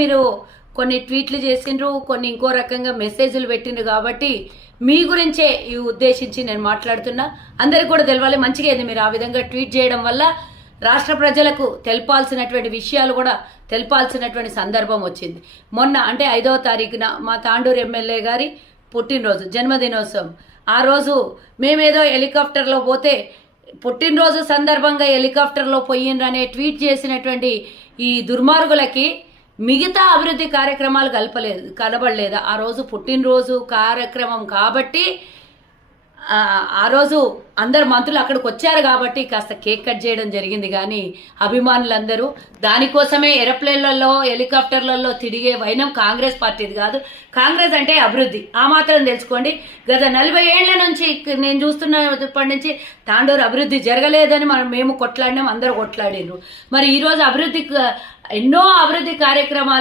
మీరు కొన్ని ట్వీట్లు చేసిండ్రు, కొన్ని ఇంకో రకంగా మెసేజ్లు పెట్టిండ్రు కాబట్టి మీ గురించే ఈ ఉద్దేశించి నేను మాట్లాడుతున్నా. అందరికి కూడా తెలవాలి, మంచిగా అయింది మీరు ఆ విధంగా ట్వీట్ చేయడం వల్ల. రాష్ట్ర ప్రజలకు తెలపాల్సినటువంటి విషయాలు కూడా తెలపాల్సినటువంటి సందర్భం వచ్చింది. మొన్న అంటే 5వ తారీఖున మా తాండూరు ఎమ్మెల్యే గారి పుట్టినరోజు, జన్మదినోత్సవం. ఆ రోజు మేమేదో హెలికాప్టర్లో పోతే పుట్టినరోజు సందర్భంగా హెలికాప్టర్లో పోయిండ్రనే ట్వీట్ చేసినటువంటి ఈ దుర్మార్గులకి మిగతా అభివృద్ధి కార్యక్రమాలు కనబడలేదా? ఆ రోజు పుట్టినరోజు కార్యక్రమం కాబట్టి ఆ రోజు అందరు మంత్రులు అక్కడికి వచ్చారు కాబట్టి కాస్త కేక్ కట్ చేయడం జరిగింది. కానీ అభిమానులందరూ దానికోసమే ఏరోప్లేన్లలో హెలికాప్టర్లలో తిరిగే వైనం కాంగ్రెస్ పార్టీది కాదు. కాంగ్రెస్ అంటే అభివృద్ధి, ఆ మాత్రం తెలుసుకోండి. గత 40 ఏళ్ల నుంచి నేను చూస్తున్నప్పటి నుంచి తాండూరు అభివృద్ధి జరగలేదని మేము కొట్లాడినాం, అందరూ కొట్లాడినారు. మరి ఈరోజు ఎన్నో అభివృద్ధి కార్యక్రమాల